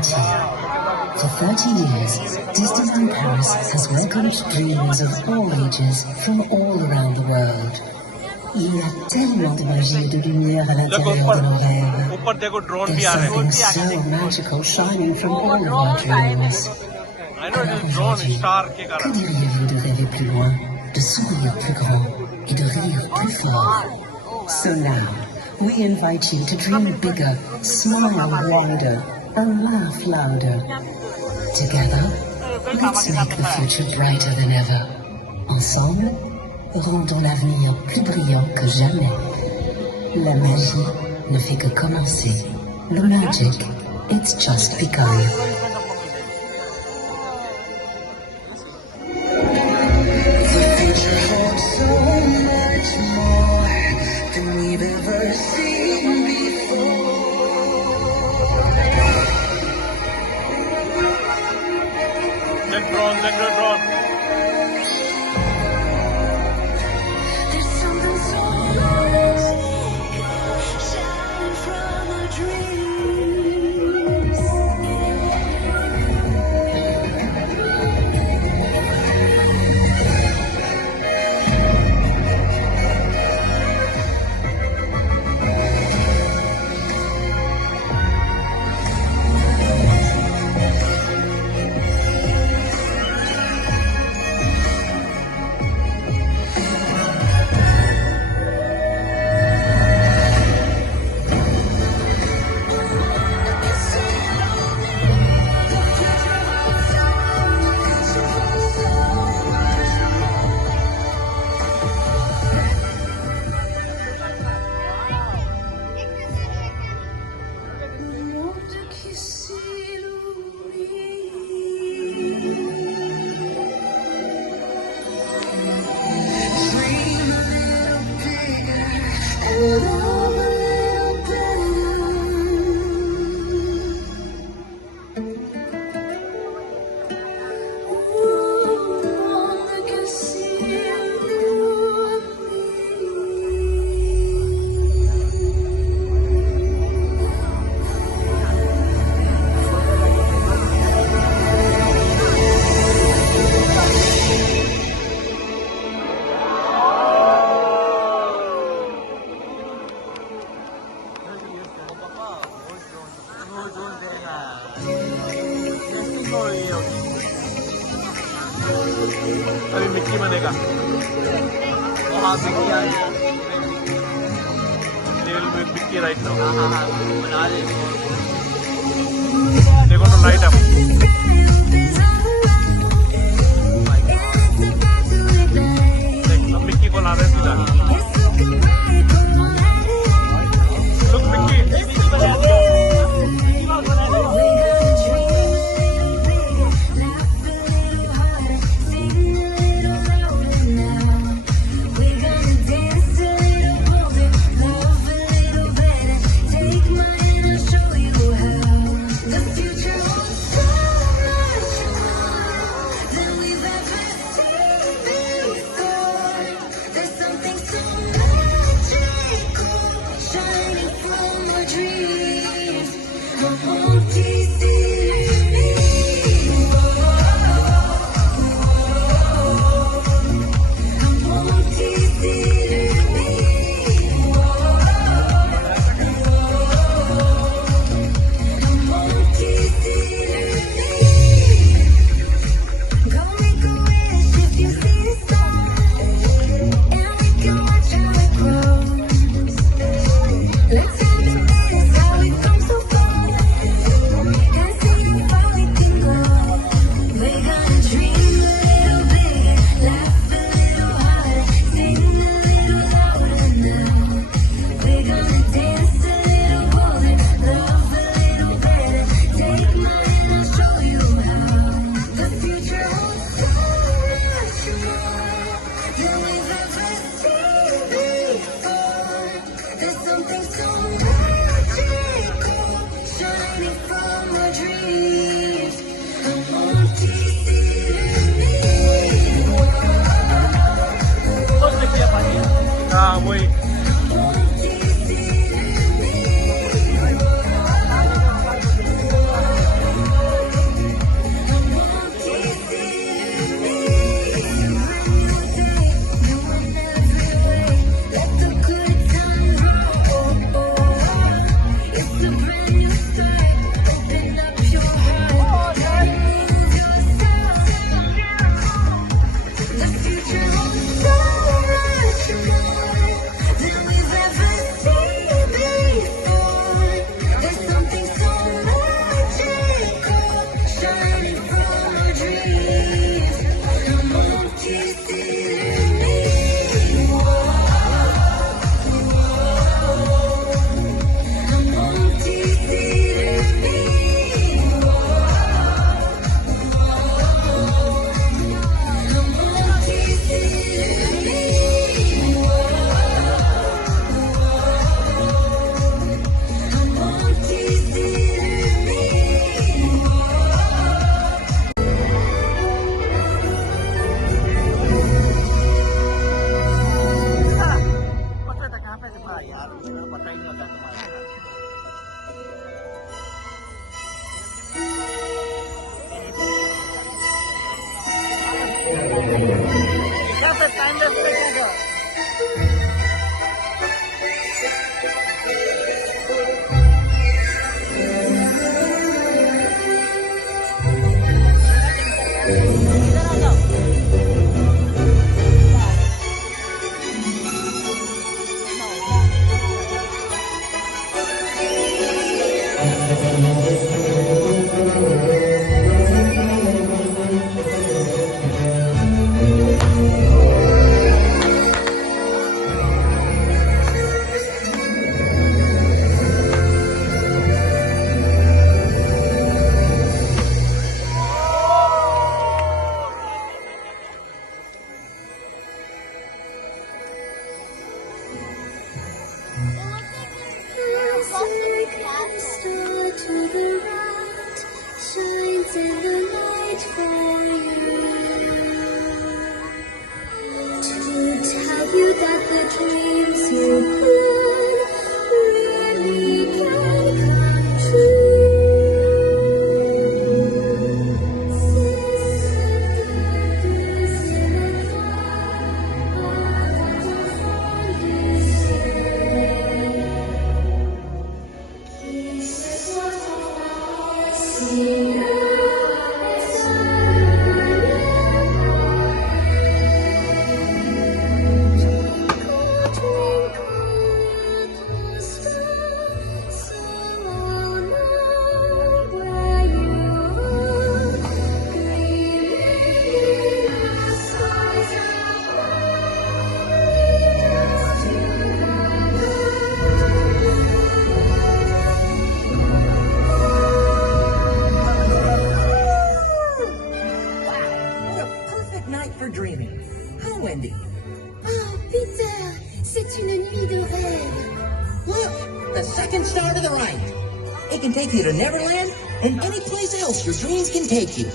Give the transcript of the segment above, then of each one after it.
reality. For 30 years, Disneyland Paris has welcomed dreamers of all ages from all around the world. Il y a tellement de magie et de lumière à l'intérieur de nos rêves. There's something so magical shining from all of our dreams. Alors aujourd'hui, que diriez-vous de rêver plus loin, de sourire plus grand et de rire plus fort? So now, we invite you to dream bigger, smile wider, and laugh louder. Together, let's make the future brighter than ever. Ensemble, rendons l'avenir plus brillant que jamais. La magie ne fait que commencer. The magic, it's just begun. The future holds so much more than we've ever seen before. Let go drone. There's something so magic shining from our dreams. अभी मिक्की बनेगा हाँ मिक्की आ Mickey right now बना ले देखो ना light up अब मिक्की को ला रहे हैं सीधा लुक मिक्की पे था यार, मुझे पता ही नहीं होता तुम्हारा। क्या पे टाइम वेस्ट करेगा? The second star to the right. It can take you to Neverland and any place else your dreams can take you.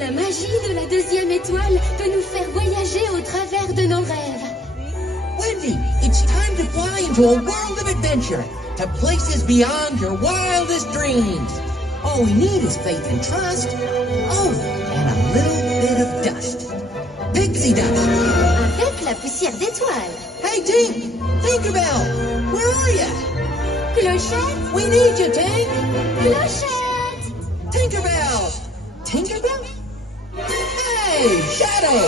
La magie de la deuxième étoile peut nous faire voyager au travers de nos rêves. Wendy, it's time to fly into a world of adventure, to places beyond your wildest dreams. All we need is faith and trust. Oh, and a little bit of dust. Pixie dust. Avec la poussière d'étoiles. Hey, Tink! Tinkerbell! Where are you? Clochette! We need you, Tink! Clochette! Tinkerbell! Tinkerbell? Hey, Shadow!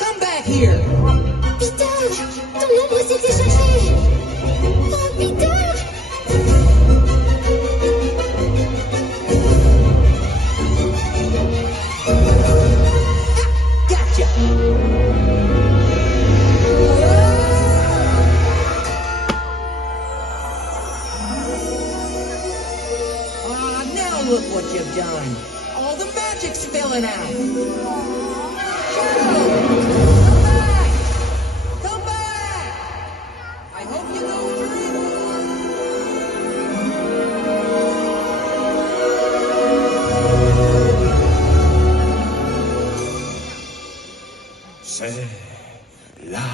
Come back here! Peter! Ton ombre s'est échangée! Oh, Peter! Gotcha! Now look what you've done. All the magic's spilling out. Shadow! Come back! I hope you know what you're in for. C'est la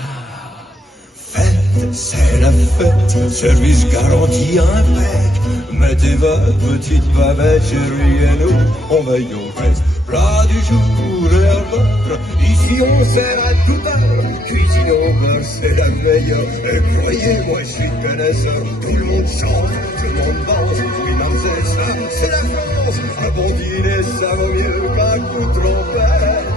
fête, c'est la fête, service garanti impec. Mettez votre petite bavette, chérie, et nous, on veille au reste. Plat du jour et à l'heure, ici on sert à toute heure. Cuisine au beurre, c'est la meilleure. Et croyez-moi, je suis connaisseur. Tout le monde chante, tout le monde danse. Oui, non, c'est ça, c'est la France. Un bon dîner, ça vaut mieux qu'un coup de trompette.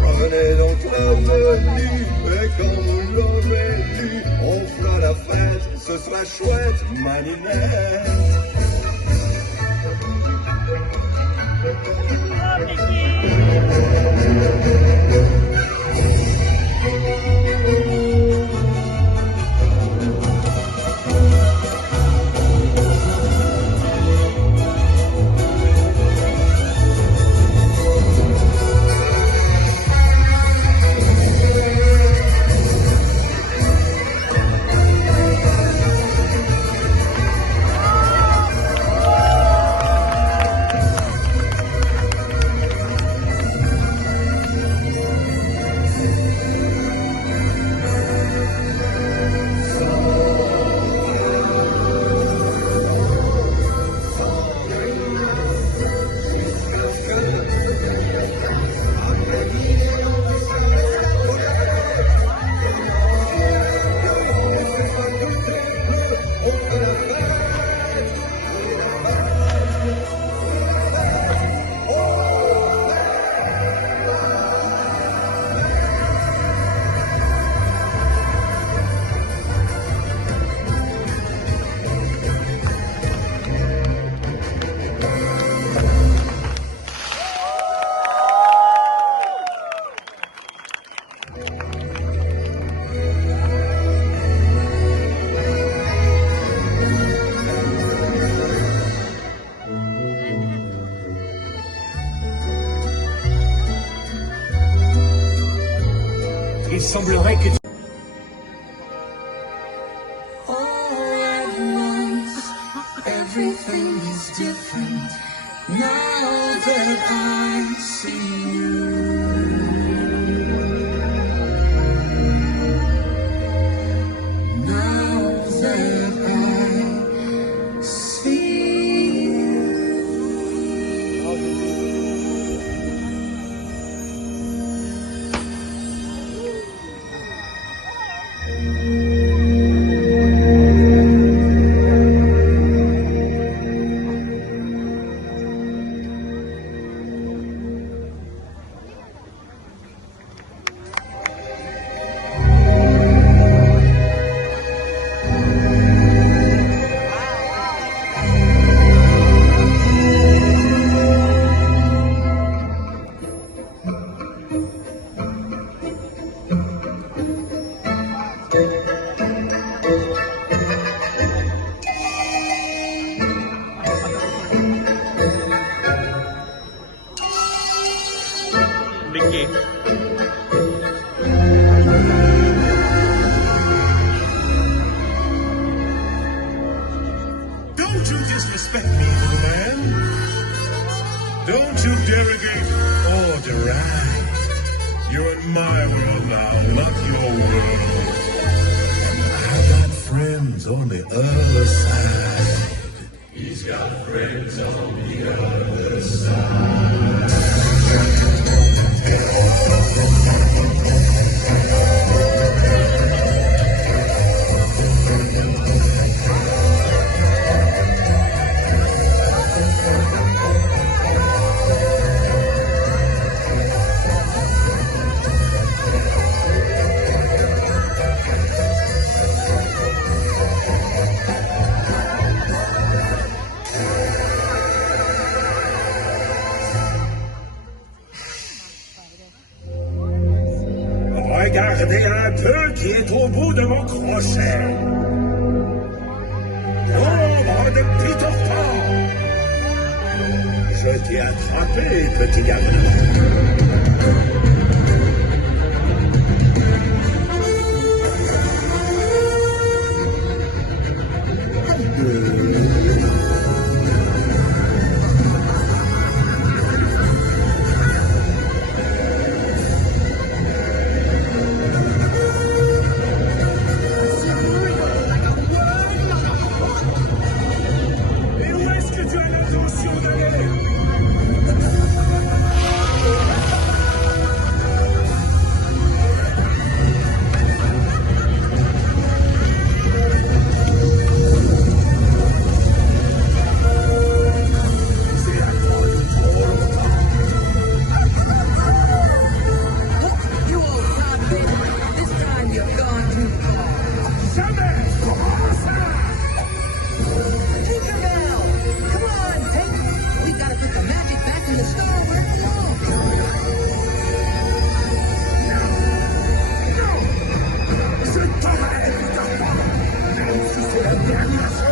Prenez donc le menu, et quand vous l'aurez lu, on fera la fête, ce sera chouette, maninette. semblerait que... All at once, everything is different now that I see you. Now that I see you. Mickey. Don't you disrespect me, little man. Don't you derogate or deride. You're in my world now, not your world. I've got friends on the other side. He's got friends on the other side. Regardez un peu qui est au bout de mon crochet. L'ombre de Peter Pan. Je t'ai attrapé, petit gamin. Dernière